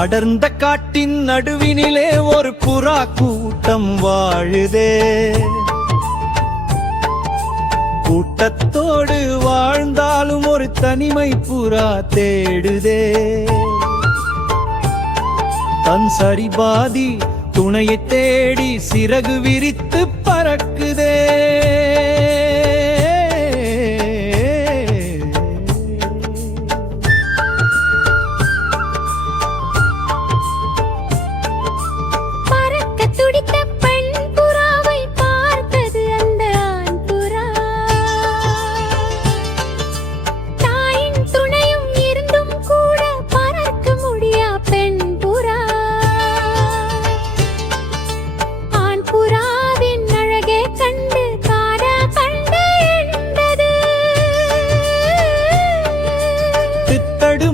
அடர்ந்த காட்டின் நடுவினிலே ஒரு புறா கூட்டம் வாழுதே. கூட்டத்தோடு வாழ்ந்தாலும் ஒரு தனிமை புறா தேடுதே. தன் சரிபாதி துணையை தேடி சிறகு விரித்து பறக்குதே.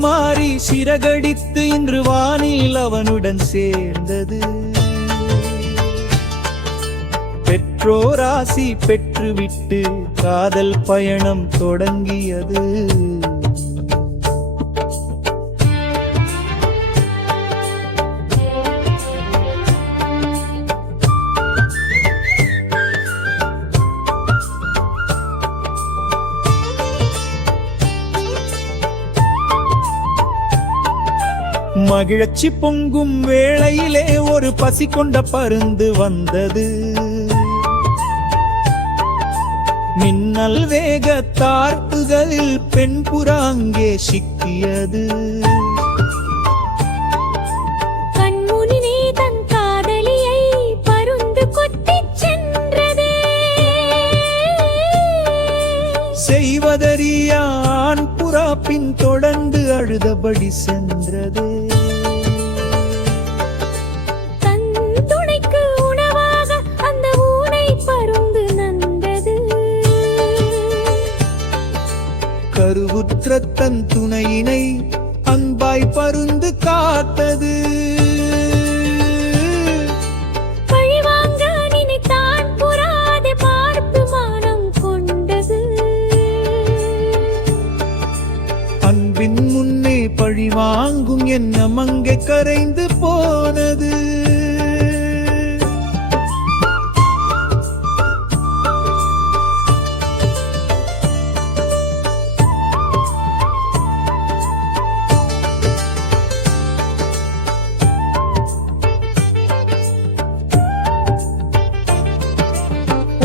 மாறி சிறகடித்து இன்று வானில் அவனுடன் சேர்ந்தது. பெற்றோர் ஆசி பெற்றுவிட்டு காதல் பயணம் தொடங்கியது. மகிழ்ச்சி பொங்கும் வேளையிலே ஒரு பசி கொண்ட பருந்து வந்தது. மின்னல் வேக தார்ப்புகளில் பெண் புறா அங்கே சிக்கியது. கண்முனிலே தன் காதலியை பருந்து கொத்திச் சென்றது. செய்வதறிய ஆண் புறா பின் தொடர்ந்து அழுதபடி சென்றது. கருவுற்ற தன் துணையினை அன்பாய் பருந்து காத்தது. பழிவாங்க நினைத்தான் புறாது பார்த்து மானம் கொண்டது. அன்பின் முன்னே பழிவாங்கும் எண்ணம் அங்கே கரைந்து போனது.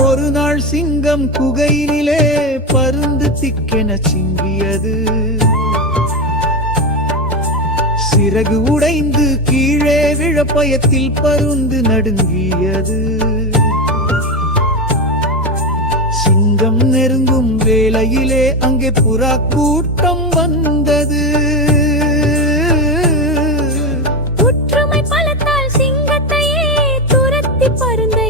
ஒரு நாள் சிங்கம் குகையினிலே பருந்து திக்கென சிங்கியது. சிறகு உடைந்து கீழே விழ பயத்தில் பருந்து நடுங்கியது. சிங்கம் நெருங்கும் வேளையிலே அங்கே புறா கூட்டம் வந்தது. ஒற்றுமை பலத்தால் சிங்கத்தையே துரத்தி பருந்தை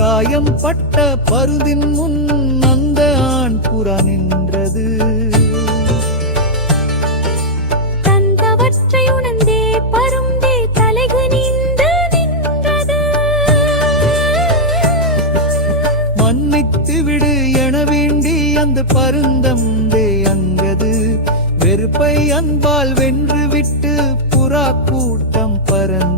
காயம் பட்ட பருந்தின் முன் அந்த ஆண் புறா நின்றது. தந்தவற்றை உணர்ந்தே பருந்தே தலைகுனிந்து நின்றது. மன்னித்து விடு என வேண்டி அந்த பருந்தம்பே அங்கது. வெறுப்பை அன்பால் வென்று விட்டு புறா கூட்டம் பறந்து